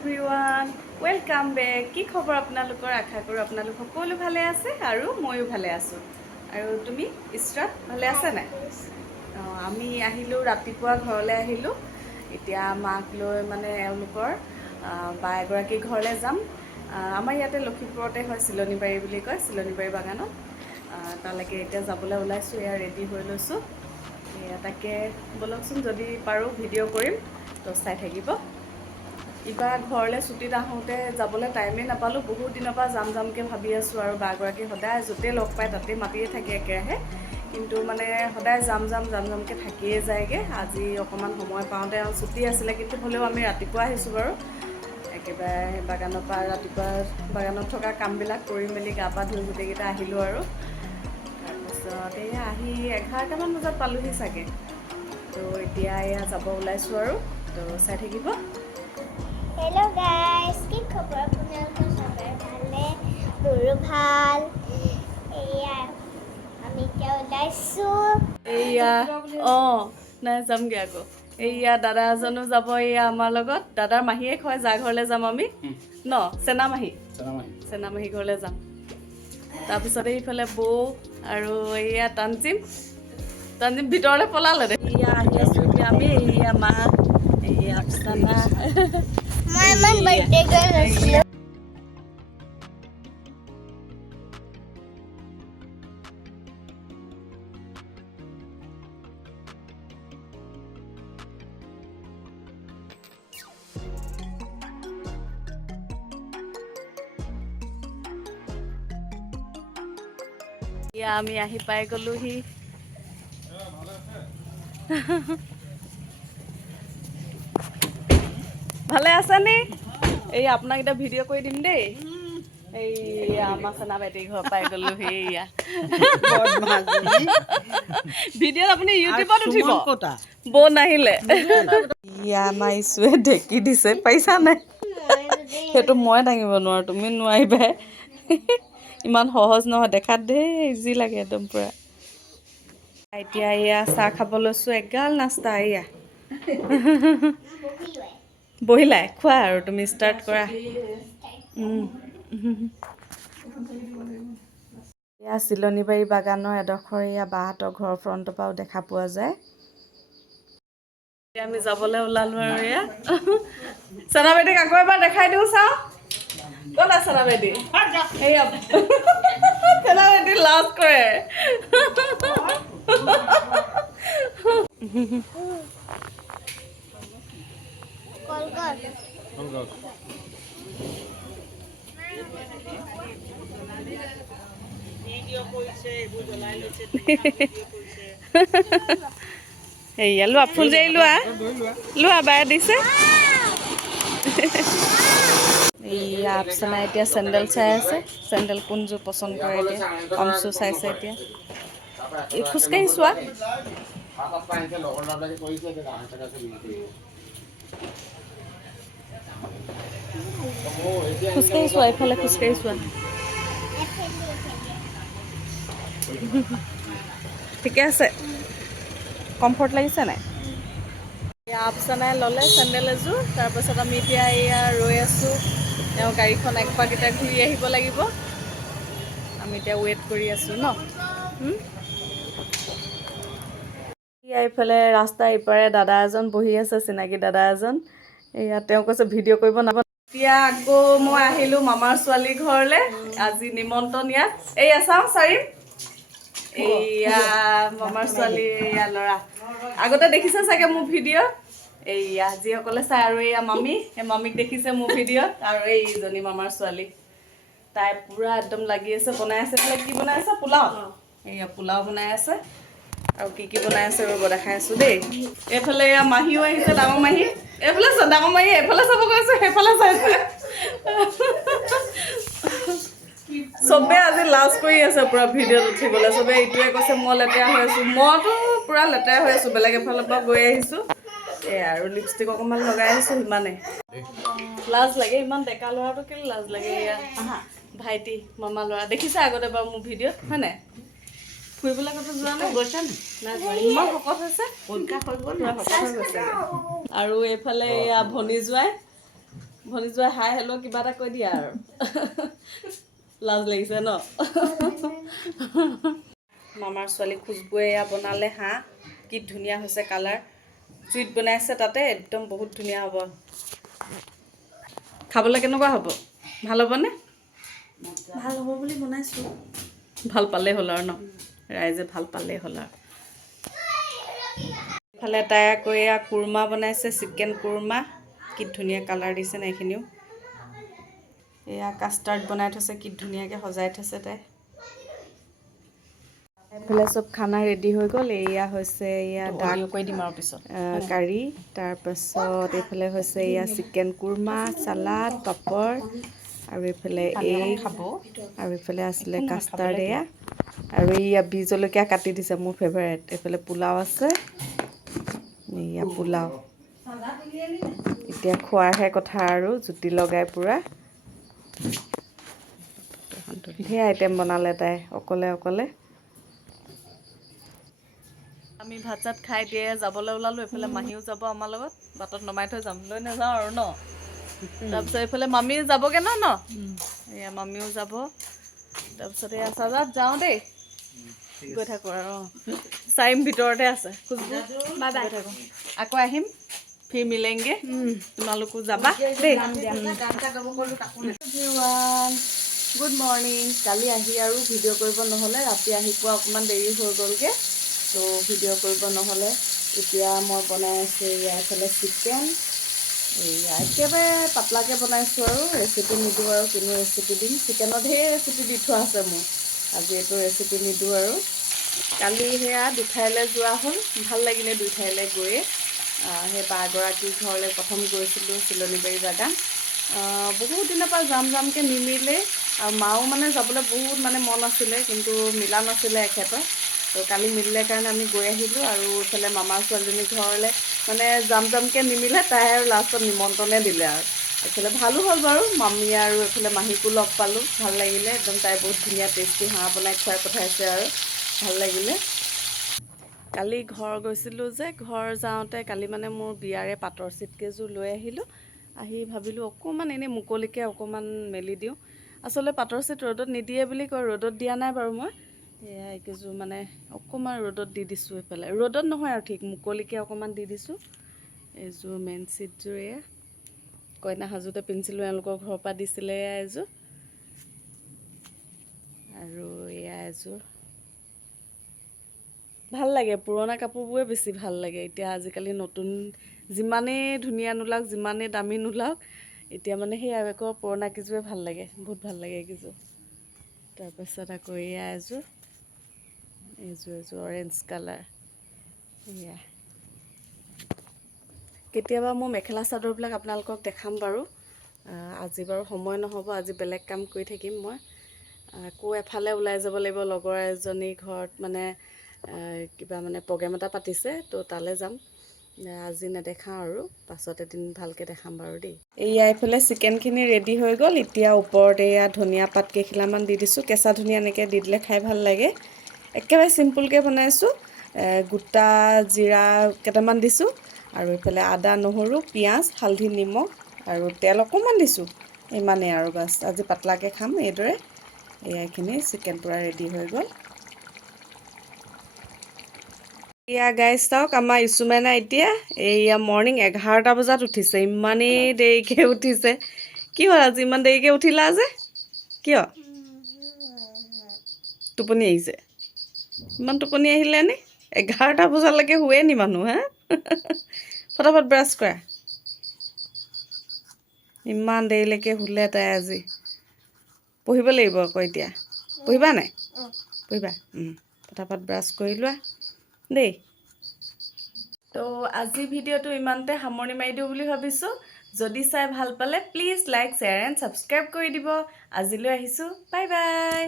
everyone welcome back কি খবৰ আপোনালোকৰ আশা কৰোঁ আপোনালোক সকলো ভালে আছে আৰু ময়ো ভালে আছোঁ আৰু তুমি ইষ্ট্ৰাত ভালে আছে নাই আমি আহিলোঁ ৰাতিপুৱা ঘৰলৈ আহিলোঁ এতিয়া মাক লৈ মানে এওঁলোকৰ বা এগৰাকী ঘৰলৈ যাম আমাৰ ইয়াতে লখিমপুৰতে হয় চিলনীবাৰী বুলি কয় চিলনীবাৰী বাগানত তালৈকে এতিয়া যাবলৈ ওলাইছোঁ এয়া ৰেডি হৈ লৈছোঁ এয়া তাকে বলকচোন যদি পাৰোঁ ভিডিঅ' কৰিম তো চাই থাকিব ইবাৰ ঘৰলৈ ছুটীত আহোঁতে যাবলৈ টাইমেই নাপালোঁ বহুত দিনৰ পৰা যামকৈ ভাবি আছোঁ আৰু বাগৰাকী সদায় য'তেই লগ পায় তাতেই মাতিয়ে থাকে একেৰাহে কিন্তু মানে সদায় যামকৈ থাকিয়ে যায়গৈ আজি অকণমান সময় পাওঁতে আৰু ছুটী আছিলে কিন্তু হ'লেও আমি ৰাতিপুৱা আহিছোঁ বাৰু একেবাৰে বাগানৰ পৰা ৰাতিপুৱা বাগানত থকা কামবিলাক কৰি মেলি গা পা ধুই গোটেইকেইটা আহিলোঁ আৰু তাৰপিছত এয়া আহি 11টামান বজাত পালোঁহি চাগে তো এতিয়া এয়া যাব ওলাইছোঁ আৰু তো চাই থাকিব Hello guys, কি খবৰ আপোনালোকৰ সবৰ ভালে মোৰো ভাল এয়া আমি এতিয়া ওলাইছোঁ এয়া নাই যামগৈ আকৌ এয়া দাদা এজনো যাব এয়া আমাৰ লগত দাদাৰ মাহীয়েক হয় যাৰ ঘৰলৈ যাম আমি ন চেনামাহী ঘৰলৈ যাম তাৰপিছতে এইফালে বৌ আৰু এয়া তানজিম ভিতৰলৈ পলালে দে এয়া আহি আছোঁ এতিয়া আমি এয়া মা এয়া আফচানা মই ইমান বাৰ্থডে গাৰ্ল আছিলোঁ এয়া আমি আহি পাই গ'লোহি ভালে আছেনে এই আপোনাক এতিয়া ভিডিঅ' কৰি দিম দেই এইয়া আমাৰ চেনা বেটী ঘৰ পাই গ'লোহি এয়া ভিডিঅ'ত আপুনি ইউটিউবত উঠিব বৌ নাহিলে এয়া আমাৰ ইছুৱে ঢেকি দিছে পাৰিছা নাই সেইটো মই দাঙিব নোৱাৰোঁ তুমি নোৱাৰিবা ইমান সহজ নহয় দেখাত ধেৰ ইজি লাগে একদম পূৰা এতিয়া এয়া চাহ খাব লৈছোঁ এগাল নাস্তা এয়া বহিলাই খোৱা আৰু তুমি ষ্টাৰ্ট কৰা এয়া চিলনীবাৰী বাগানৰ এডোখৰ এয়া বাহঁতৰ ঘৰৰ ফ্ৰণ্টৰ পৰাও দেখা পোৱা যায় এতিয়া আমি যাবলৈ ওলালোঁ আৰু এয়া চেনা বেটীক আকৌ এবাৰ দেখাই দিওঁ চাওঁ ক'ত আছে চেনা বেটী এয়া চেনা বেটী লাজ কৰে এয়া লোৱা ফুল যে লোৱা বায়ে দিছে এয়া আফচানা এতিয়া চেণ্ডেল চাই আছে চেণ্ডেল কোনযোৰ পচন্দ কৰে এতিয়া কমচু চাইছে এতিয়া এই খোজকাঢ়ি চোৱা খোজকাঢ়ি চোৱা এইফালে খোজকাঢ়ি চোৱা ঠিকে আছে কমফৰ্ট লাগিছে নাই এয়া আফচানাই ল'লে চেণ্ডেল এযোৰ তাৰপাছত আমি এতিয়া এয়া ৰৈ আছোঁ তেওঁ গাড়ীখন একপাকেইটা ঘূৰি আহিব লাগিব আমি এতিয়া ৱেইট কৰি আছোঁ ন এয়া এইফালে ৰাস্তা ইপাৰে দাদা এজন বহি আছে চিনাকি দাদা এজন এয়া তেওঁ কৈছে ভিডিঅ' কৰিব নাপাব এতিয়া আকৌ মই আহিলোঁ মামাৰ ছোৱালী ঘৰলৈ আজি নিমন্ত্ৰণ ইয়াত এয়া চাওঁ চাৰিম এয়া মামাৰ ছোৱালী এয়া ল'ৰা আগতে দেখিছে চাগে মোৰ ভিডিঅ' এইয়া যিসকলে চাই আৰু এয়া মামী এই মামীক দেখিছে মোৰ ভিডিঅ'ত আৰু এইজনী মামাৰ ছোৱালী তাই পূৰা একদম লাগি আছে বনাই আছে বোলে কি বনাই আছে পোলাও এয়া পোলাও বনাই আছে আৰু কি বনাই আছে ৰ'ব দেখাই আছোঁ দেই এইফালে এয়া মাহীও আহিছে ডাঙৰ মাহী এইফালে ডাঙৰ মাহী এইফালে চাব গৈছে সেইফালে চাইছে চবে আজি লাজ কৰি আছে পূৰা ভিডিঅ'ত উঠিবলৈ চবে এইটোৱে কৈছে মই লেতেৰা হৈ আছোঁ মইতো পূৰা লেতেৰা হৈ আছোঁ বেলেগ এফালৰ পৰা গৈ আহিছোঁ এই আৰু লিপষ্টিক অকণমান লগাই আহিছোঁ সিমানে লাজ লাগে ইমান ডেকা ল'ৰাটো কেলৈ লাজ লাগে এয়া ভাইটি মামা ল'ৰা দেখিছে আগতে বাৰু মোৰ ভিডিঅ'ত হয় নাই ফুৰিবলৈ কথা যোৱা নাই গৈছে নাই ইমান শকত হৈছে পৰীক্ষা হৈ গ'ল শকত হৈ গৈছে আৰু এইফালে এয়া ভনী জোৱাই ভনী যোৱা হাই হেল্ল' কিবা এটা কৈ দিয়া আৰু লাজ লাগিছে ন মামাৰ ছোৱালী খুচবুৱে এয়া বনালে হাঁহ কি ধুনীয়া হৈছে কালাৰ জুইত বনাইছে তাতে একদম বহুত ধুনীয়া হ'ব খাবলৈ কেনেকুৱা হ'ব ভাল হ'বনে ভাল হ'ব বুলি বনাইছোঁ ভাল পালেই হ'ল আৰু ন ৰাইজে ভাল পালেই হ'ল আৰু ইফালে তাই আকৌ এয়া কুৰ্মা বনাইছে চিকেন কুৰ্মা কি ধুনীয়া কালাৰ দিছে ন এইখিনিও এয়া কাষ্টাৰ্ড বনাই থৈছে কি ধুনীয়াকৈ সজাই থৈছে তাই এইফালে চব খানা ৰেডি হৈ গ'ল এয়া হৈছে এয়া ডাক কৰি দিম আৰু পিছত কাৰী তাৰপাছত এইফালে হৈছে এয়া চিকেন কুৰ্মা চালাড পাপৰ আৰু এইফালে খাব আৰু এইফালে আছিলে কাষ্টাৰ্ড এয়া আৰু এয়া বি জলকীয়া কাটি দিছে মোৰ ফেভাৰেট এইফালে পোলাও আছে এয়া পোলাও এতিয়া খোৱাৰহে কথা আৰু জুতি লগাই পূৰা ধেৰ আইটেম বনালে তাই অকলে অকলে আমি ভাত চাত খাই দিয়ে যাবলৈ ওলালোঁ এইফালে মাহীও যাব আমাৰ লগত বাটত নমাই থৈ যাম লৈ নাযাওঁ আৰু ন তাৰপিছত এইফালে মামী যাবগৈ ন এয়া মামীও যাব তাৰপিছত এয়া চাজাত যাওঁ দেই গৈ থাকোঁ আৰু চাইম ভিতৰতে আছে গৈ থাকোঁ আকৌ আহিম ফিৰ মিলেংগে তোমালোকো যাবা দেই গুড মৰ্ণিং কালি আহি আৰু ভিডিঅ' কৰিব নহ'লে ৰাতি আহি পোৱা অকণমান দেৰি হৈ গ'লগৈ তো ভিডিঅ' কৰিব নহ'লে এতিয়া মই বনাই আছোঁ এইফালে চিকেন এয়া একেবাৰে পাতলাকৈ বনাইছোঁ আৰু ৰেচিপি নিদিওঁ আৰু কিনো ৰেচিপি দিম চিকেনত ঢেৰ ৰেচিপি দি থোৱা আছে মোৰ আজি এইটো ৰেচিপি নিদিওঁ আৰু কালি সেয়া দুঠাইলৈ যোৱা হ'ল ভাল লাগিলে দুঠাইলৈ গৈয়ে সেই বাগৰাকীৰ ঘৰলৈ প্ৰথম গৈছিলোঁ চিলনীবাৰী জেগা বহুত দিনৰ পৰা যামকৈ নিমিলে আৰু মাও মানে যাবলৈ বহুত মানে মন আছিলে কিন্তু মিলা নাছিলে এখেতৰ তো কালি মিলিলে কাৰণে আমি গৈ আহিলোঁ আৰু এইফালে মামাৰ ছোৱালীজনীৰ ঘৰলৈ মানে যামকৈ নিমিলে তাই আৰু লাষ্টত নিমন্ত্ৰণে দিলে আৰু এইফালে ভালো হ'ল বাৰু মামী আৰু এইফালে মাহীকো লগ পালোঁ ভাল লাগিলে একদম তাই বহুত ধুনীয়া টেষ্টি হাঁহ বনাই খুৱাই পঠাইছে আৰু ভাল লাগিলে কালি ঘৰ গৈছিলোঁ যে ঘৰ যাওঁতে কালি মানে মোৰ বিয়াৰে পাটৰ চিটকেইযোৰ লৈ আহিলোঁ আহি ভাবিলোঁ অকণমান এনেই মুকলিকৈ অকণমান মেলি দিওঁ আচলতে পাটৰ চিট ৰ'দত নিদিয়ে বুলি কয় ৰ'দত দিয়া নাই বাৰু মই এয়া এইকেইযোৰ মানে অকণমান ৰ'দত দি দিছোঁ এইফালে ৰ'দত নহয় আৰু ঠিক মুকলিকৈ অকণমান দি দিছোঁ এইযোৰ মেইন চিটযোৰ এয়া কইনা সাজোতে পিন্ধিছিলোঁ এওঁলোকৰ ঘৰৰ পৰা দিছিলে এয়া এযোৰ আৰু এয়া এযোৰ ভাল লাগে পুৰণা কাপোৰবোৰে বেছি ভাল লাগে এতিয়া আজিকালি নতুন যিমানেই ধুনীয়া নোলাওক যিমানেই দামী নোলাওক এতিয়া মানে সেই আকৌ পুৰণা কেইযোৰে ভাল লাগে বহুত ভাল লাগে এইকেইযোৰ তাৰপাছত আকৌ এয়া এযোৰ অৰেঞ্জ কালাৰ এয়া কেতিয়াবা মোৰ মেখেলা চাদৰবিলাক আপোনালোকক দেখাম বাৰু আজি বাৰু সময় নহ'ব আজি বেলেগ কাম কৰি থাকিম মই আকৌ এফালে ওলাই যাব লাগিব লগৰ এজনী ঘৰত মানে কিবা মানে প্ৰগ্ৰেম এটা পাতিছে তো তালৈ যাম আজি নেদেখাওঁ আৰু পাছত এদিন ভালকৈ দেখাম বাৰু দেই এয়া এইফালে চিকেনখিনি ৰেডি হৈ গ'ল এতিয়া ওপৰত এয়া ধনিয়া পাত কেইখিলামান দি দিছোঁ কেঁচা ধনিয়া এনেকৈ দি দিলে খাই ভাল লাগে একেবাৰে চিম্পুলকৈ বনাইছোঁ গোটা জিৰা কেইটামান দিছোঁ আৰু এইফালে আদা নহৰু পিঁয়াজ হালধি নিমখ আৰু তেল অকণমান দিছোঁ ইমানেই আৰু বাছ আজি পাতলাকৈ খাম এইদৰে এইখিনি চিকেন পূৰা ৰেডি হৈ গ'ল এয়া গাইজ চাওক আমাৰ ইছুমেনা এতিয়া এয়া মৰ্ণিং 11টা বজাত উঠিছে ইমানেই দেৰিকৈ উঠিছে কি হ'ল আজি ইমান দেৰিকৈ উঠিলা যে কিয় টোপনি আহিছে ইমান টোপনি আহিলে নি 11টা বজালৈকে শুৱে নি মানুহ হা ফটাফট ব্ৰাছ কৰা ইমান দেৰিলৈকে শুলে তাই আজি পঢ়িব লাগিব আকৌ এতিয়া পঢ়িবা নাই পঢ়িবা ফটাফট ব্ৰাছ কৰি লোৱা দেই তো আজি ভিডিঅ'টো ইমানতে সামৰণি মাৰি দিওঁ বুলি ভাবিছোঁ যদি চাই ভাল পালে please like share and subscribe কৰি দিব আজিলৈ আহিছোঁ বাই বাই